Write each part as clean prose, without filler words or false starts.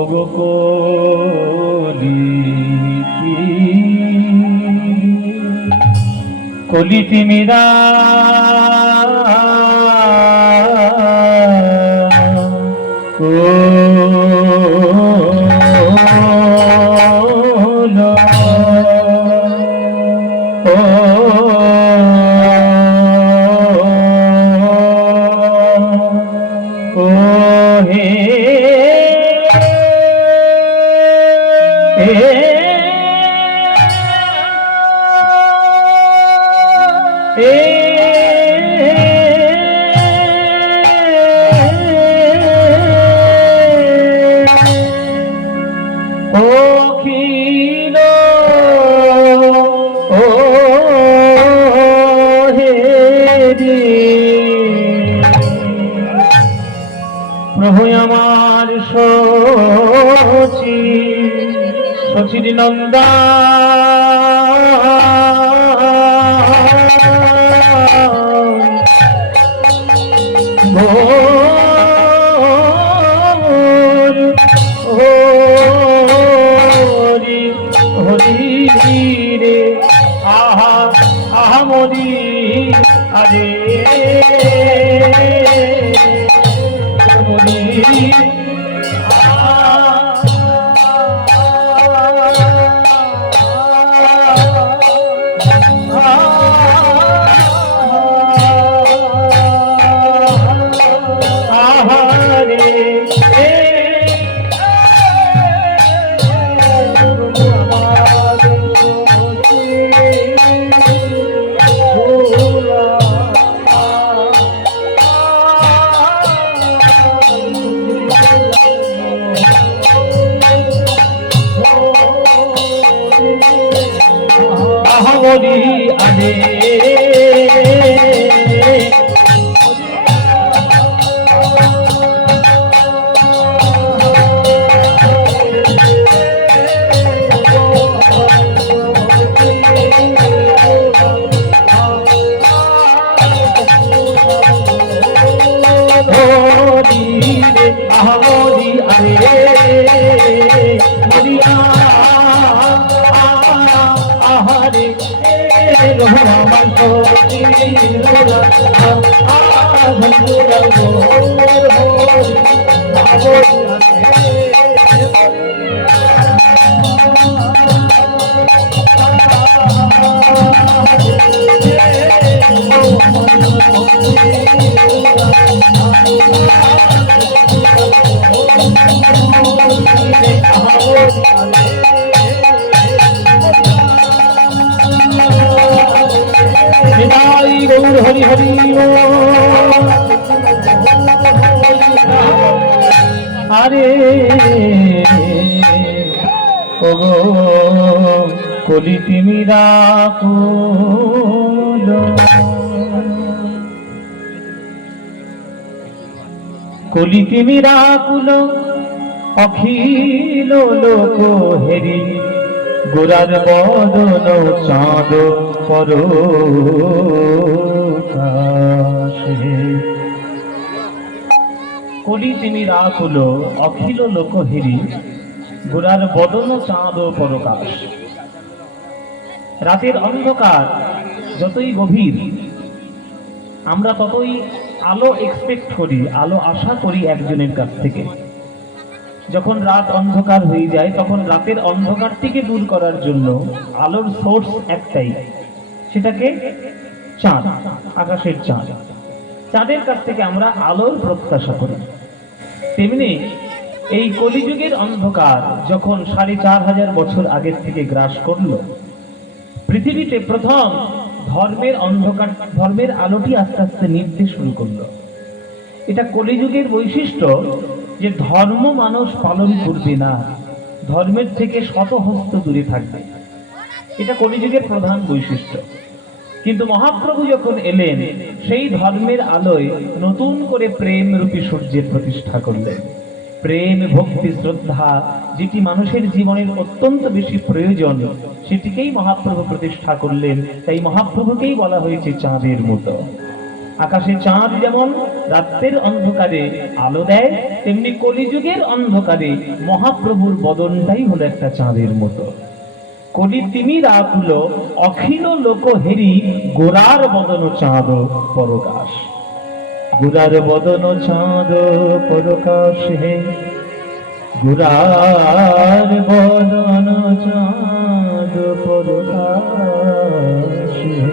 ওগো কলি তিমিরা প্রভু আমার শচীর নন্দা হরি রে আহা আহা মরি আরে হরি আরে হরি হরি আরে ওগো কলি তিমিরা কলি তিমিরা কুল অখিল লোক হেরি গোরার বদন চাঁদ পরকাশে কলি তিমিরা কুল অখিল লোক হেরি গোরার বদন চাঁদ পরকাশ। রাতের অন্ধকার যতই গভীর আমরা ততই আলো এক্সপেক্ট করি, আলো আশা করি একজনের কাছ থেকে। যখন রাত অন্ধকার হয়ে যায় তখন রাতের অন্ধকারটিকে দূর করার জন্য আলোর সোর্স একটাই, সেটাকে চাঁদ, আকাশের চাঁদ। চাঁদের কাছ থেকে আমরা আলোর প্রত্যাশা করি। তেমনি এই কলিযুগের অন্ধকার যখন ৪,৫০০ বছর আগের থেকে গ্রাস করলো, পৃথিবীতে প্রথম ধর্মের অন্ধকার, ধর্মের আলোটি আস্তে আস্তে নিভতে শুরু করলো। এটা কলিযুগের বৈশিষ্ট্য যে ধর্ম মানুষ পালন করবে না, ধর্মের থেকে শতহস্ত দূরে থাকবে। এটা কলিযুগের প্রধান বৈশিষ্ট্য। কিন্তু মহাপ্রভু যখন এলেন সেই ধর্মের আলোয় নতুন করে প্রেম রূপী সূর্যের প্রতিষ্ঠা করলেন। প্রেম, ভক্তি, শ্রদ্ধা যেটি মানুষের জীবনের অত্যন্ত বেশি প্রয়োজন, সেটিকেই মহাপ্রভু প্রতিষ্ঠা করলেন। তাই মহাপ্রভুকেই বলা হয়েছে চাঁদের মতো। আকাশে চাঁদ যেমন রাতের অন্ধকারে আলো দেয়, তেমনি কলিযুগের অন্ধকারে মহাপ্রভুর বদনটাই হলো একটা চাঁদের মতো। কলি তিমির আকুল অখিল লোক হেরি, গোরার বদন চাঁদ পরকাশ। গোরার বদন চাঁদ পরকাশ হে, গোরার বদন চাঁদ পরকাশ হে,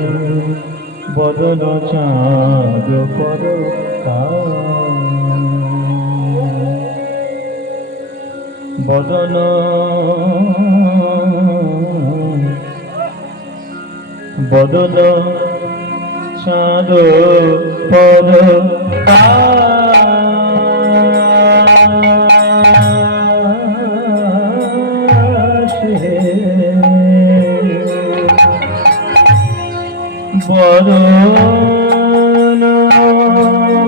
বদন চাঁদ পরকাশ। বদন বদন চাঁদ পরকাশ হে, বদন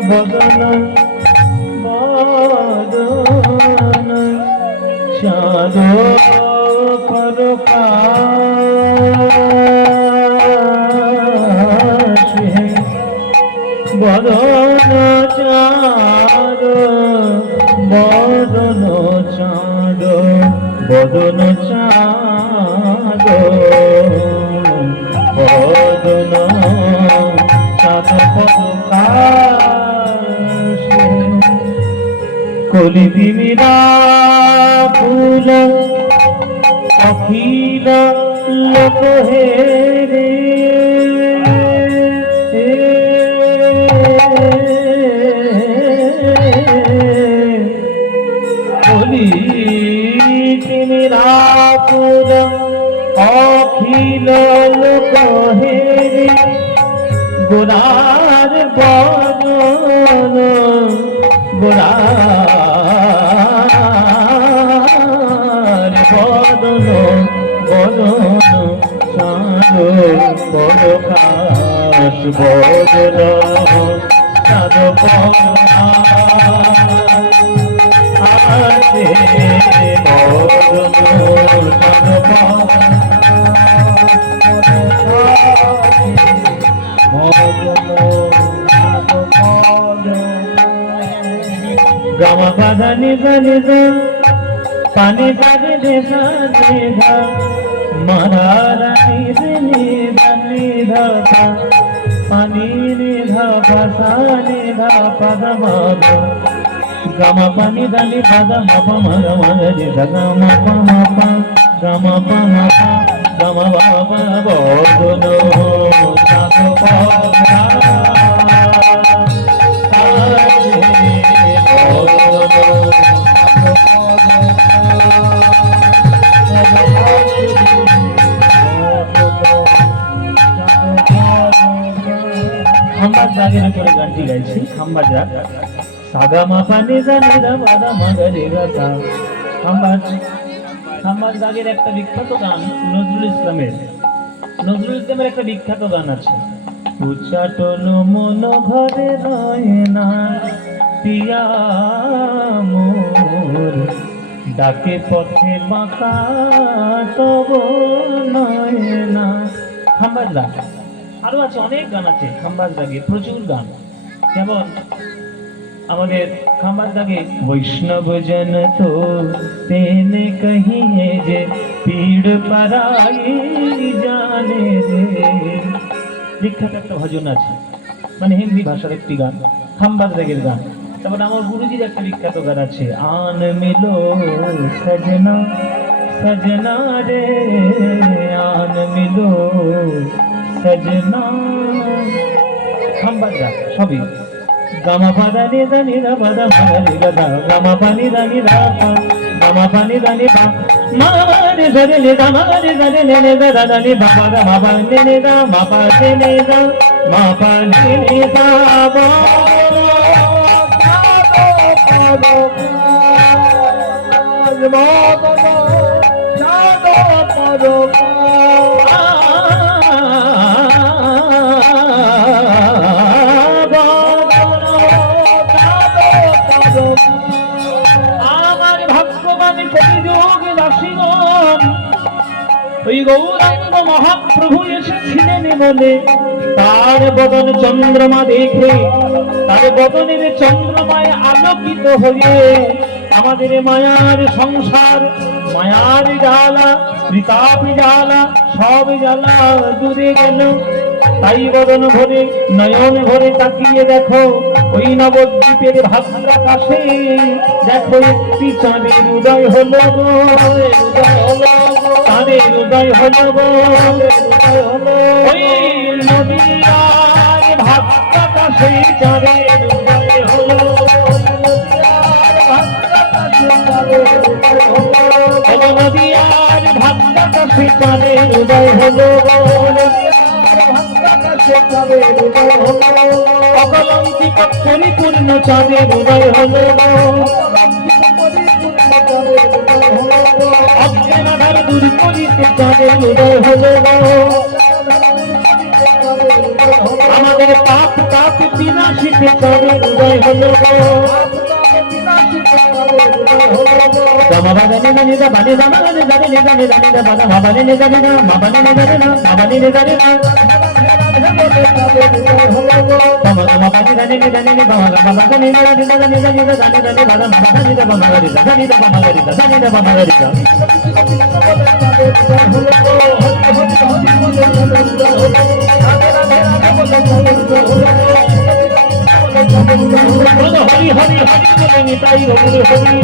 বদন বদন চাঁদ পরকাশ হে, বদন চাঁদ বদন চাঁদ বদন চাঁদ বদন চাঁদ পরকাশ হে। কলি তিমিরা ফুল অখিল লোক হেরে, কলি তিমিরা ফুল অখিল লোক হেরে, গোরার বদন গোরার বদন বদন চাঁদ পরকাশ, বদন চাঁদ পরকাশ হে, বদন চাঁদ গামা পাধা নিধা নিধা পানি পানি নিধা নিধা মারা নিধা নিধা পানি নিধা ভাষা নিধা পদ মাধা গামা পানি দানি পদ মপ মগ মগ নিধা গামা পা মপা গামা পা মপা গামা বাবা বদন চাঁদ পরকাশ। খাম্বার রাগের উপরে গানটি গাইছি, খাম্বার রাগ। সাগা মা পানি জানি রা বাদা মাগরে গাতা। খাম্বার রাগের একটা বিখ্যাত গান নজরুল ইসলামের একটা বিখ্যাত গান আছে। উচ্চাটন মন ঘরে রয় না, পিয়া মোর ডাকে পথে বাঁকা তব নয় না। খাম্বার রাগ। আরো আছে, অনেক গান আছে খাম্বার রাগে, প্রচুর গান। যেমন আমাদের খাম্বার রাগে বৈষ্ণব জন তো তেনে কহিয়ে যে পীড় পরাই জানে রে, বিখ্যাত একটা ভজন আছে, মানে হিন্দি ভাষার একটি গান, খাম্বার রাগের গান। তারপর আমার গুরুজির একটা বিখ্যাত গান আছে, আন মিলো সজনা সজনা রে, আন মিলো সজনা। খাম্বার রাগ সবই গামা পাদা নি দা নি দা পাদা মাগরি গদা, গামা পানি দা নি দা পা, গামা পানি দা নি পা, মা রে ধরে নি দা মা রে ধরে নি নে দা দা নি বা পা দা মা পা নি নি দা মা পা নি দা মা পা নি দা বা যোগ দাসীগণ ওই গৌরাঙ্গ মহাপ্রভু এসেছিলেন বলে তার বদন চন্দ্রমা দেখে, তার বদনের চন্দ্রমায় আলোকিত হয়ে আমাদের মায়ার সংসার, মায়ার জ্বালা, ত্রিতাপ জ্বালা, সব জ্বালা দূরে গেল। তাই বদন ভরে নয়ন ভরে তাকিয়ে দেখো ওই নবদ্বীপের ভাদ্রাকাশে, দেখো একটি চাঁদের উদয় হলো গো, উদয় হলো, চাঁদের উদয় হলো গো, উদয় হলো। ওই নদীয়ার ভাদ্রাকাশে চাঁদের উদয় হলো, নদীয়ার ভাদ্রাকাশে চাঁদের উদয় হলো, অকলঙ্কিত পরিপূর্ণ চাঁদের উদয় হলো, অজ্ঞানাধার দূর করিতে চাঁদের উদয় হলো, আমাদের পাপ তাপ বিনাশিতে চাঁদের উদয় হলো। হরি হরি হরি নিতাই হরি হরি।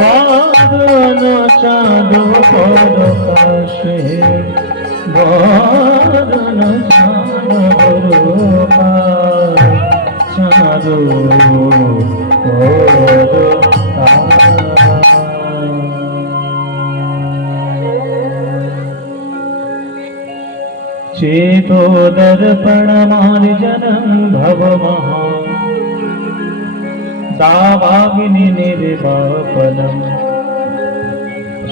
বাদন চাঁদ পরকাশে, বাদন চাঁদ চাঁদ चेतो दर्पण मार्जनं भव महा दावाग्नि निर्वापनम्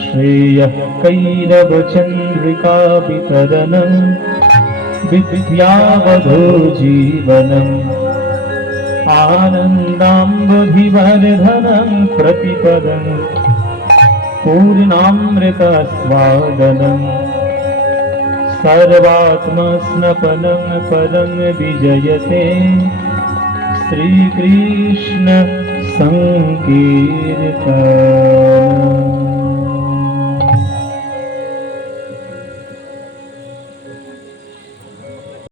श्रेयः कैरव चन्द्रिका वितरणम् विद्यावधो जीवनम् आनन्दाम्बुधिवर्धनं प्रतिपदम् पूर्णामृतस्वादनम् सर्वात्मस्नपनं परं विजयते श्रीकृष्ण संकीर्तनम्।